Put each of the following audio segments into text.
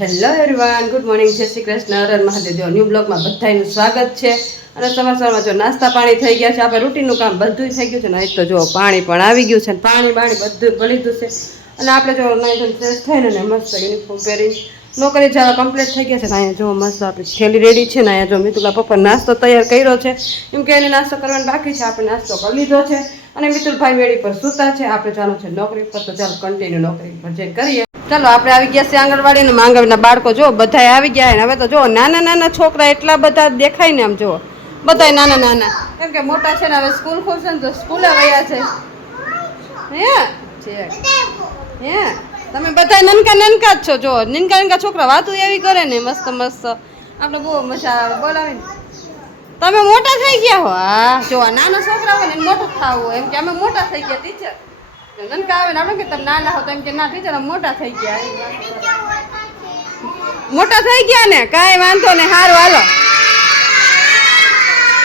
Hello everyone, good morning, જય શ્રી કૃષ્ણ, હર હર મહાદેવ. જો new બ્લોગમાં બધાનું સ્વાગત છે. અને સવારમાં જો નાસ્તા પાણી થઈ ગયા છે, આપણે રૂટીનનું કામ બધું થઈ ગયું છે ને. તો જો પાણી પણ આવી ગયું છે, પાણી બધું ભરી દીધું છે. અને આપણે જો નહીં ફ્રેશ થઈને ને મસ્ત યુનિફોર્મ પહેરી નોકરી જવા કમ્પ્લીટ થઈ ગયા છે ને. અહીંયા જો મસ્ત આપણી થેલી રેડી છે ને. અહીંયા જો મિતુલા પપ્પા નાસ્તો તૈયાર કર્યો છે, એમ કે એને નાસ્તો કરવાનો બાકી છે. આપણે નાસ્તો કરી લીધો છે અને મિતુલભાઈ વેડી પર સૂતા છે. આપણે ચાલો છે નોકરી પર, તો ચાલો કન્ટિન્યુ નોકરી પર જે કરીએ. ચાલો આપણે આવી ગયા છે આંગણવાડી ને. આંગણવાડીના બાળકો જો બધા આવી ગયા ને. હવે તો જો નાના નાના છોકરા એટલા બધા દેખાય ને. આમ જો બધા નાના નાના, કેમ કે મોટા છે ને હવે સ્કૂલ ખુલશે ને તો સ્કૂલે વયા છે. હે તમે બધા નનકા નનકા જ છો. જો નનકા નનકા છોકરા વાતું એવી કરે ને મસ્ત મસ્ત, આપણે બહુ મજા આવે બોલાવીને. તમે મોટા થઈ ગયા હો. હા જો નાના છોકરા હોય ને મોટું થવું હોય, એમ કે અમે મોટા થઈ ગયા ટીચર. નનકા આવે ને આપણે કે તમે નાના હો તો એમ કે ના ટીચર અમે મોટા થઈ ગયા. મોટા થઈ ગયા ને, કાંઈ વાંધો ને. સારું હાલો.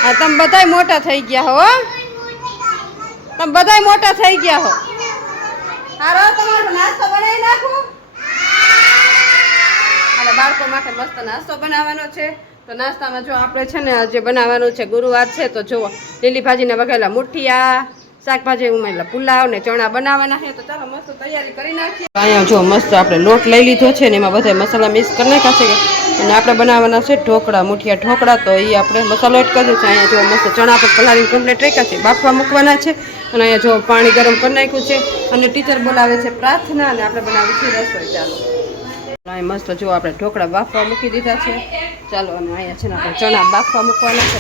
હા તમે બધાય મોટા થઈ ગયા હો. તમે બધાય મોટા થઈ ગયા હો. હારો તમારો નાસ્તો બનાવી નાખું. અને બાળકો માટે મસ્ત નાસ્તો બનાવવાનો છે. તો નાસ્તામાં જો આપણે છે ને આજે બનાવવાનું છે, ગુરુવાર છે તો જુઓ લીલી ભાજીના વઘારેલા મુઠિયા, શાકભાજી ઉમેરેલા પુલાવ ને ચણા બનાવવાના છે. તો ચાલો મસ્ત તૈયારી કરી નાખીએ. અહીંયા જો મસ્ત આપણે લોટ લઈ લીધો છે ને, એમાં બધા મસાલા મિક્સ કરી નાખ્યા છે. અને આપણે બનાવવાના છે ઢોકળા, મુઠિયા ઢોકળા. તો એ આપણે મસાલો એડ કર્યો છે. અહીંયા જો મસ્ત ચણા પર પલાળીને કમ્પ્લીટ રાખ્યા છે, બાફવા મૂકવાના છે. અને અહીંયા જો પાણી ગરમ કરી નાખ્યું છે. અને ટીચર બોલાવે છે પ્રાર્થના, અને આપણે બનાવીશું રસોઈ. ચાલો અહીં મસ્ત જો આપણે ઢોકળા બાફવા મૂકી દીધા છે. ચાલો અને અહીંયા છે ને આપણે ચણા બાફવા મૂકવાના છે.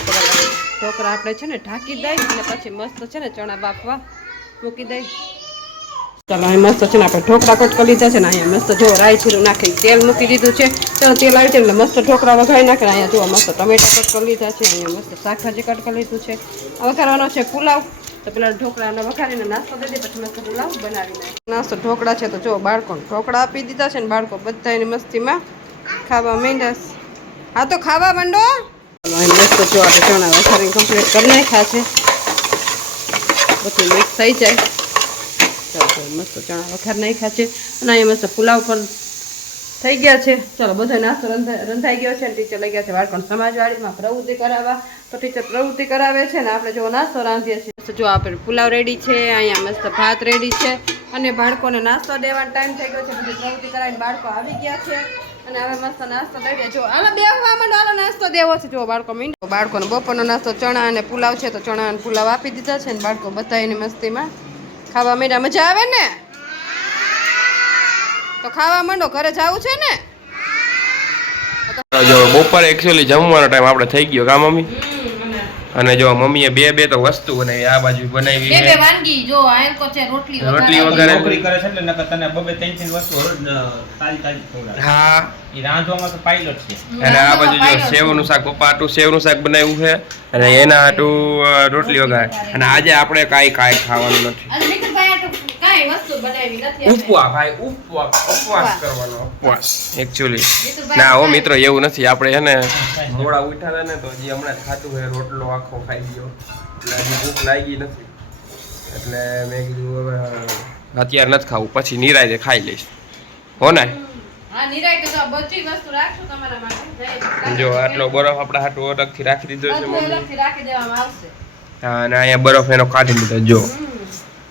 ઢોકળા આપણે છે ને ઢાંકી દઈ અને પછી મસ્ત છે ને ચણા બાફવા મૂકી દઈ. ચાલો અહીં મસ્ત છે ને આપણે ઢોકળા કટ કરી લીધા છે ને. અહીંયા મસ્ત જો રાઈ જીરું નાખીને તેલ મૂકી દીધું છે. ચાલો તેલ આવી છે એટલે મસ્ત ઢોકળા વઘારી નાખે. અહીંયા જો મસ્ત ટમેટા કટ કરી લીધા છે. અહીંયા મસ્ત શાકભાજી કટ કરી લીધું છે. વઘારવાનો છે પુલાવ. તો પેલા ઢોકળાને વઘારીને નાસ્તો દઈ દે, પછી મસ્ત પુલાવ બનાવી નાખે. નાસ્તો ઢોકળા છે તો જો બાળકોને ઢોકળા આપી દીધા છે ને. બાળકો બધા એની મસ્તીમાં ખાવા માંડ્યા. હા તો ખાવા માંડો. મસ્ત જો આપણે ચણા વઘારીને કમ્પ્લીટ કરી નાખ્યા છે. બધું મિક્સ થઈ જાય. મસ્ત ચણા વઘાર નાખ્યા છે. અને અહીંયા મસ્ત પુલાવ પણ થઈ ગયા છે. ચાલો બધો નાસ્તો રંધાઈ ગયો છે. ટીચર લઈ ગયા છે બાળકોને સમાજવાડીમાં પ્રવૃત્તિ કરાવવા. તો ટીચર પ્રવૃત્તિ કરાવે છે ને આપણે જો નાસ્તો રાંધીએ છીએ. જો આપણે પુલાવ રેડી છે, અહીંયા મસ્ત ભાત રેડી છે. અને બાળકોને નાસ્તો દેવાનો ટાઈમ થઈ ગયો છે. બધી પ્રવૃત્તિ કરાવીને બાળકો આવી ગયા છે. અને હવે મસ્ત નાસ્તો દઈ દે. જો હાલો બેહવા માંડો, હાલો નાસ્તો દેવો છે. જો બાળકો મીંડો. બાળકોને બપોરનો નાસ્તો ચણા અને પુલાવ છે. તો ચણા અને પુલાવ આપી દીધા છે ને. બાળકો બધા એની મસ્તીમાં ખાવા માંડ્યા. મજા આવે ને? તો ખાવા માંડો, ઘરે જવું છે ને. જો બપોરે એકચ્યુઅલી જમવાનો ટાઈમ આપણે થઈ ગયો કા મમ્મી. અને જો મમ્મીએ બે તો વસ્તુ બનાવી. આ બાજુ બનાવી બે વાનગી. જો આયકો છે રોટલી વગર નોકરી કરે છે એટલે નકર તને બબે ત્રણ વસ્તુ તાજી ખવડાવે. હા ઈ રાંધવામાં તો પાયલોટ છે. અને આ બાજુ જો સેવનું શાક, પપ્પા આટું સેવનું શાક બનાવ્યું છે. અને એના આટું રોટલી વગર. અને આજે આપણે કાંઈ ખાવાનું નથી. ઉપવાસ ભાઈ, ઉપવાસ કરવાનો. ઉપવાસ એકચ્યુઅલી ના હો મિત્રો, એવું નથી. આપણે છે ને મોડા ઉઠ્યા હતા ને તો હજી હમણાં જ ખાતું હોય, રોટલો આખો ખાઈ ગયો એટલે હજી ભૂખ લાગી નથી. એટલે મેં કીધું હવે અત્યારે નથી ખાવું, પછી નિરાયતે ખાઈ લઈશ. હો ને? જો આટલો બરફ આપણે હાટું અલગથી રાખી દીધો છે મમ્મી. હા અને અહીંયા બરફ એનો કાઢી લીધો. જો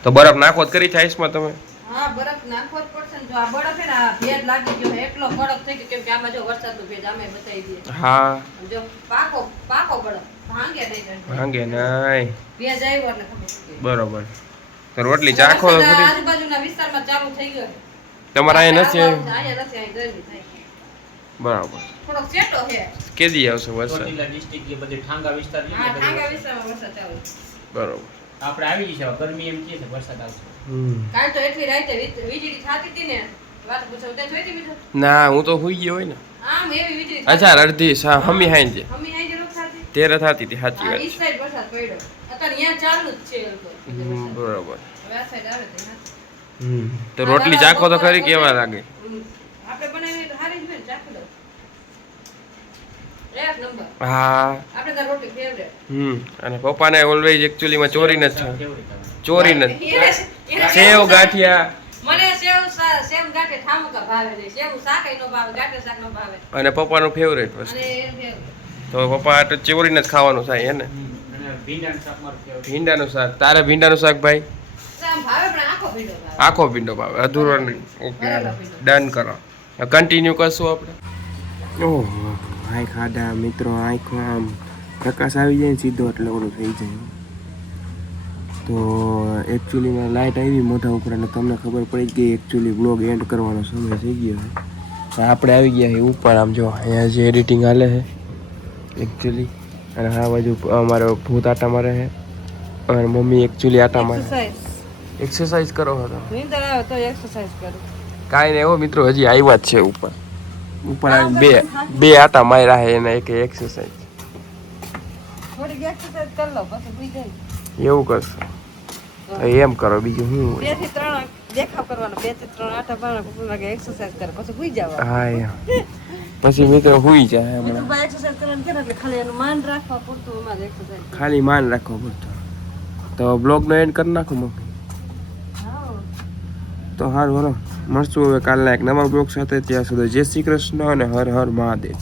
તો બરફ નાખો કરી છે આઈસમાં તમે? હા બરફ નાખવો જ પડશે ને. જો આ બરફ છે ને આ ભેજ લાગી ગયો એટલો કડક થઈ ગયો, કેમ કે આમાં જો વરસાદનો ભેજ આમે બતાવી દે. હા જો પાકો બરફ ભાંગે નહીં. ભાંગે નહીં. ભેજ આવ્યો એટલે ખબર પડી. બરોબર. તો રોટલી ચાખો તો ખરી. આજુબાજુના વિસ્તારમાં ચાલુ થઈ ગયો. તમારે અહીંયા નથી? અહીંયા નથી, અહીં ગરમી થાય. બરાબર. થોડોક સેટો છે. કેદી આવશે વરસાદ? ચોટીલા ડિસ્ટ્રિક્ટ જે બધી ઠાંગા વિસ્તાર છે. હા ઠાંગા વિસ્તારમાં વરસાદ ચાલુ. બરોબર. આપણે આવી જશે ગરમી એમ કહે છે વરસાદ આવશે. કાલ તો એટલી રાતે વીજળી થાતી હતી ને, વાત પૂછો તે જોઈ હતી મિત્રો? ના હું તો હુઈ ગયો હોય ને. આમ એવી વીજળી. અચ્છા અડધી હમી હાઈ છે. હમી હાઈ જરૂર થાતી. તેરે થાતી હતી સાચી વાત. ઈ સાઈડ વરસાદ પડ્યો. અત્યારે અહીંયા ચાલુ જ છે લોકો. બરોબર. હવે આ સાઈડ આવે તો તો રોટલી ચાખો તો ખરી, કેવા લાગે? આપણે બનાવીએ તો સારી જ હોય ને, ચાખી દો. એક નંબર. હા આપણે તો રોટી ફેવરેટ. અને પપ્પાને ઓલવેઝ એકચ્યુઅલી માં ચોરી નથી. કેવું રીતે? ચોરી નથી. સેવ ગાંઠિયા મને સેવ ગાંઠે ઠામુકા ભાવે નહીં. સેવ શાક ય નો ભાવે, ગાંઠે શાક નો ભાવે. અને પપ્પાનું ફેવરેટ વસ્તુ. અને એમ ફેવ. તો પપ્પા આટલું ચોરીને જ ખાવાનું થાય હે ને. અને ભીંડાનું શાક મારું favorite. ભીંડાનું શાક. તારે ભીંડાનું શાક ભાઈ? આમ ભાવે પણ આખો ભીંડો ભાવે. આખો ભીંડો ભાવે, અધૂરો નહીં. ઓકે, બરાબર ભીંડો. ડન કરો. કન્ટિન્યુ કરશું આપણે. ઓહો ભાઈ ખાધા મિત્રો, આંખો આમ પ્રકાશ આવી જાય ને સીધો એટલે ઓલું થઈ જાય. તો એકચ્યુઅલીમાં લાઇટ આવી મોઢા ઉપર અને તમને ખબર પડી ગઈ એકચ્યુઅલી બ્લોગ એન્ડ કરવાનો સમય થઈ ગયો છે. તો આપણે આવી ગયા છે ઉપર. આમ જો અહીંયા જે એડિટિંગ હાલે છે એકચ્યુઅલી, અને આ બાજુ અમારો ભૂત આટા મારે છે અને મમ્મી એકચ્યુઅલી આટા મારે. એક્સરસાઇઝ કરો હતો? નીંદર આવે તો એક્સરસાઇઝ કરું. કાંઈ નહીં હો મિત્રો, હજી આવ્યા જ છે ઉપર. ઉપર આવીને બે આટા માર્યા છે એના એક એક્સરસાઇઝ. થોડીક એક્સરસાઇઝ કરી લો પછી સુઈ જાય. એવું કરશો? એમ કરો, બીજું શું હોય? 2 થી 3 દેખાવ કરવાનો, 2 થી 3 આટા મારવાના, પછી લાગે એક્સરસાઇઝ કરે પછી સુઈ જવાનું. હા એમ. પછી મિત્રો હુઈ જાય મેં તો હમણાં. બા એક્સરસાઇઝ કરવાનું કે એટલે ખાલી એનું માન રાખવા પૂરતું એમાં જ એક્સરસાઇઝ. ખાલી માન રાખવો પડતો. તો બ્લોગનો એન્ડ કરી નાખો મમ્મી. હા. તો સારું, હાલો મળશું હવે કાલના એક નવા બ્લોગ સાથે. ત્યાં સુધી જય શ્રી કૃષ્ણ અને હર હર મહાદેવ.